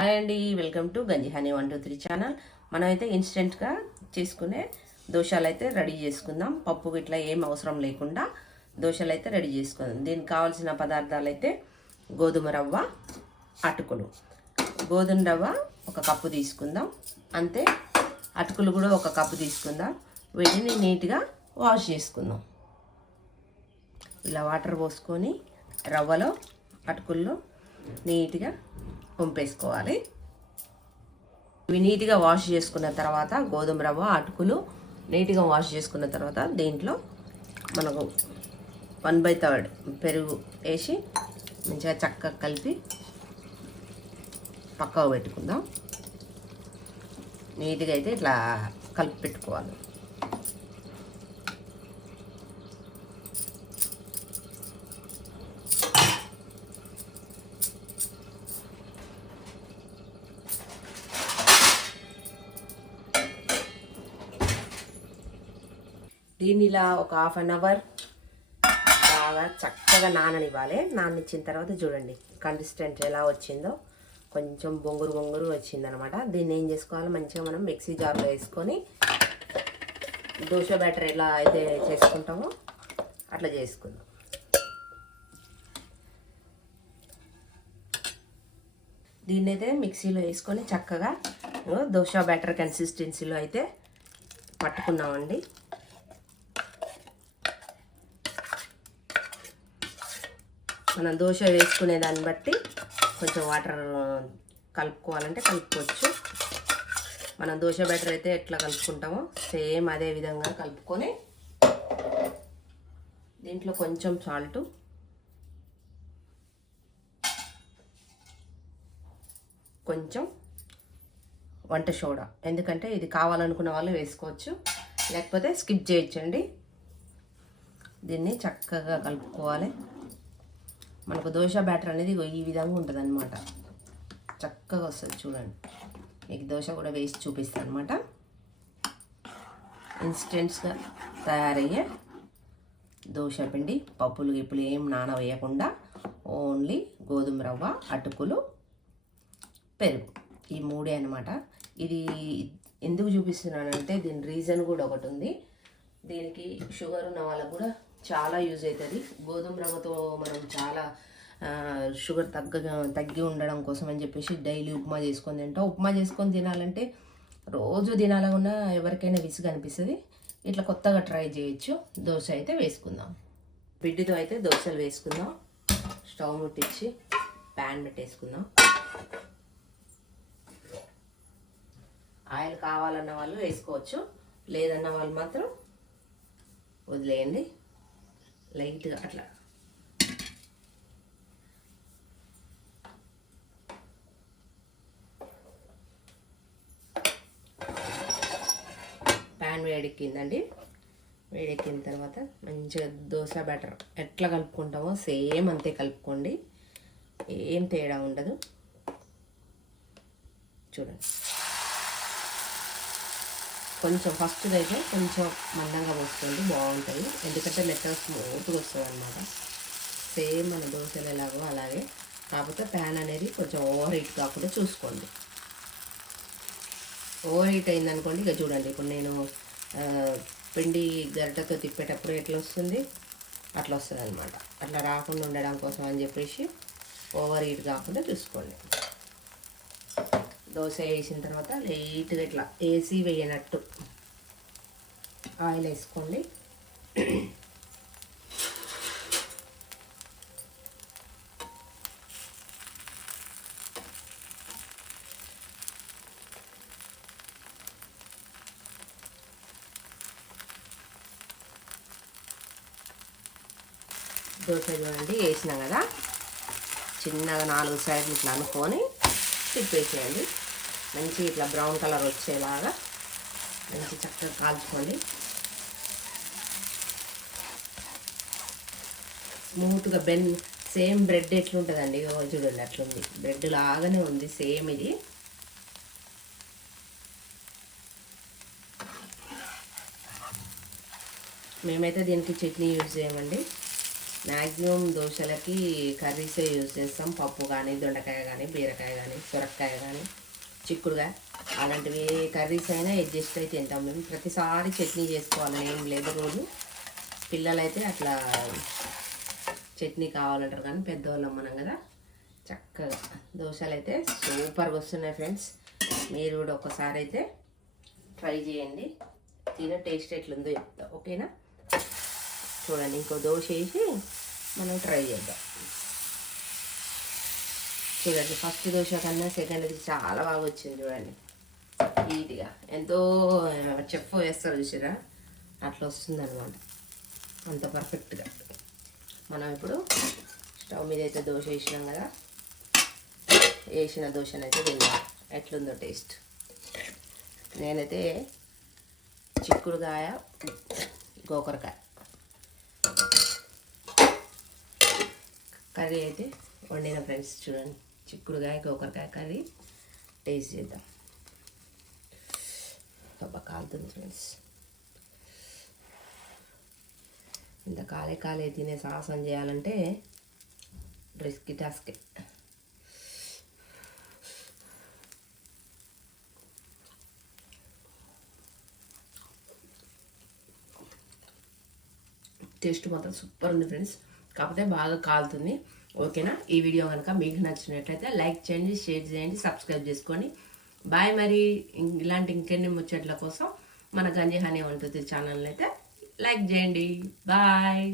Hi అండి, welcome to గంజి honey 123 channel. మనమైతే ఇన్స్టెంట్గా చేసుకునే దోశలు అయితే రెడీ చేసుకుందాం. పప్పు ఇట్లా ఏం అవసరం లేకుండా దోశలు అయితే రెడీ చేసుకుందాం. దీనికి కావాల్సిన పదార్థాలు అయితే గోధుమ రవ్వ, అటుకులు. గోధుమ రవ్వ ఒక కప్పు తీసుకుందాం, అంతే. అటుకులు కూడా ఒక కప్పు తీసుకుందాం. వీటిని నీట్గా వాష్ చేసుకుందాం. ఇలా వాటర్ పోసుకొని రవ్వలో అటుకుల్లో నీట్గా పంపేసుకోవాలి. ఇవి నీట్గా వాష్ చేసుకున్న తర్వాత గోధుమ రవ్వ, అటుకులు నీట్గా వాష్ చేసుకున్న తర్వాత దీంట్లో మనకు 1/3 పెరుగు వేసి మంచిగా చక్కగా కలిపి పక్కకు పెట్టుకుందాం. నీట్గా అయితే ఇట్లా కలిపి పెట్టుకోవాలి. దీన్ని ఇలా ఒక 1/2 అవర్ బాగా చక్కగా నాననివ్వాలి. నాననిచ్చిన తర్వాత చూడండి కన్సిస్టెంట్ ఎలా వచ్చిందో, కొంచెం బొంగురు బొంగురు వచ్చిందనమాట. దీన్ని ఏం చేసుకోవాలి, మంచిగా మనం మిక్సీ జార్లో వేసుకొని దోశ బ్యాటర్ ఎలా అయితే చేసుకుంటామో అట్లా చేసుకుందాం. దీన్ని అయితే మిక్సీలో వేసుకొని చక్కగా దోశ బ్యాటర్ కన్సిస్టెన్సీలో అయితే పట్టుకున్నామండి. మనం దోశ వేసుకునే దాన్ని బట్టి కొంచెం వాటర్ కలుపుకోవాలంటే కలుపుకోవచ్చు. మనం దోశ బ్యాటర్ అయితే ఎట్లా కలుపుకుంటామో సేమ్ అదే విధంగా కలుపుకొని దీంట్లో కొంచెం సాల్ట్, కొంచెం వంట సోడా, ఎందుకంటే ఇది కావాలనుకున్న వాళ్ళు వేసుకోవచ్చు, లేకపోతే స్కిప్ చేయొచ్చండి. దీన్ని చక్కగా కలుపుకోవాలి. మనకు దోశ బ్యాటర్ అనేది ఈ విధంగా ఉంటుంది అనమాట. చక్కగా వస్తుంది చూడండి. మీకు దోశ కూడా వేసి చూపిస్తాను అనమాట. ఇన్స్టెంట్స్గా తయారయ్యే దోశ పిండి, పప్పులు గిప్పులు ఏం నానవేయకుండా ఓన్లీ గోధుమ రవ్వ, అటుకులు, పెరుగు, ఈ మూడే అనమాట. ఇది ఎందుకు చూపిస్తున్నానంటే దీని రీజన్ కూడా ఒకటి ఉంది. దీనికి షుగర్ ఉన్న వాళ్ళకు కూడా చాలా యూజ్ అవుతుంది. గోధుమ రవ్వతో మనం చాలా షుగర్ తగ్గి ఉండడం కోసం అని చెప్పేసి డైలీ ఉప్మా చేసుకొని తింటాం. ఉప్మా చేసుకొని తినాలంటే రోజు తినాలన్నా ఎవరికైనా విసుగు అనిపిస్తుంది. ఇట్లా కొత్తగా ట్రై చేయొచ్చు. దోశ అయితే వేసుకుందాం. పిండితో అయితే దోశలు వేసుకుందాం. స్టవ్ ముట్టించి ప్యాన్ పెట్టేసుకుందాం. ఆయిల్ కావాలన్న వాళ్ళు వేసుకోవచ్చు, లేదన్న వాళ్ళు మాత్రం వదిలేయండి. లైట్గా అట్లా ప్యాన్ వేడెక్కిందండి. వేడెక్కిన తర్వాత మంచిగా దోశ బ్యాటర్ ఎట్లా కలుపుకుంటామో సేమ్ అంతే కలుపుకోండి, ఏం తేడా ఉండదు. చూడండి, కొంచెం ఫస్ట్ అయితే కొంచెం మందంగా పోసుకోండి, బాగుంటుంది. ఎందుకంటే లెక్క స్మూత్గా వస్తుంది అనమాట. సేమ్ మన దోశలు ఎలాగో అలాగే, కాకపోతే ప్యాన్ అనేది కొంచెం ఓవర్ హీట్ కాకుండా చూసుకోండి. ఓవర్ హీట్ అయిందనుకోండి, ఇక చూడండి ఇప్పుడు నేను పిండి గరిటతో తిప్పేటప్పుడు ఎట్లా వస్తుంది, అట్లా వస్తుంది అనమాట. అట్లా రాకుండా ఉండడం కోసం అని చెప్పేసి ఓవర్ హీట్ కాకుండా చూసుకోండి. దోశ వేసిన తర్వాత లైట్గా ఇట్లా వేసి వేయనట్టు ఆయిల్ వేసుకోండి. దోశ చూడండి వేసినాం కదా, చిన్నగా 4 సైడ్లు ఇట్లా అనుకొని తిప్పేసేయండి. మంచి ఇట్లా బ్రౌన్ కలర్ వచ్చేలాగా మంచి చక్కగా కాల్చుకోండి. స్మూత్గా సేమ్ బ్రెడ్ ఎట్లుంటుందండి, చూడండి అట్లుంది. బ్రెడ్ లాగానే ఉంది సేమ్ ఇది. మేమైతే దీనికి చట్నీ యూజ్ చేయమండి. మ్యాక్సిమం దోశలకి కర్రీసే యూజ్ చేస్తాం. పప్పు కానీ, దొండకాయ కానీ, బీరకాయ కానీ, సొరకాయ కానీ, చిక్కుడుకాయ అలాంటివి కర్రీస్ అయినా అడ్జస్ట్ అయితే తింటాం. మేము ప్రతిసారి చట్నీ చేసుకోవాలని ఏం లేదు. రోజు పిల్లలైతే అట్లా చట్నీ కావాలంటారు, కానీ పెద్దవాళ్ళం మనం కదా. చక్కగా దోశలు అయితే సూపర్గా వస్తున్నాయి ఫ్రెండ్స్. మీరు కూడా ఒకసారి అయితే ట్రై చేయండి, తినే టేస్ట్ ఎట్లుందో చెప్తా. ఓకేనా? చూడండి, ఇంకో దోశ వేసి మనం ట్రై చేద్దాం. చూడండి, ఫస్ట్ దోశ కన్నా సెకండ్ది చాలా బాగా వచ్చింది. చూడండి, నీట్గా ఎంతో చెప్పు వేస్తారు చూసారా, అట్లా వస్తుంది అనమాట, అంత పర్ఫెక్ట్గా. మనం ఇప్పుడు స్టవ్ మీద అయితే దోశ వేసినాం కదా, వేసిన దోశనైతే తిందాం ఎట్లుందో టేస్ట్. నేనైతే చిక్కుడుకాయ, గోకరకాయ కర్రీ అయితే వండిన ఫ్రెండ్స్. చూడండి, చిక్కుడుకాయ గోకరకాయ కర్రీ టేస్ట్ చేద్దాం. బాగా కాలుతుంది ఫ్రెండ్స్. ఇంత కాలే తినే సాహసం చేయాలంటే రిస్కీ టాస్కే. టేస్ట్ మాత్రం సూపర్ ఉంది ఫ్రెండ్స్, కాకపోతే బాగా కాలుతుంది. ఓకేనా? ఈ వీడియో కనుక మీకు నచ్చినట్లయితే లైక్ చేయండి, షేర్ చేయండి, సబ్స్క్రైబ్ చేసుకోండి. బాయ్. మరి ఇలాంటి ఇంకెన్ని ముచ్చట్ల కోసం మన గంజి హనీ 123 ఛానల్ అయితే లైక్ చేయండి. బాయ్.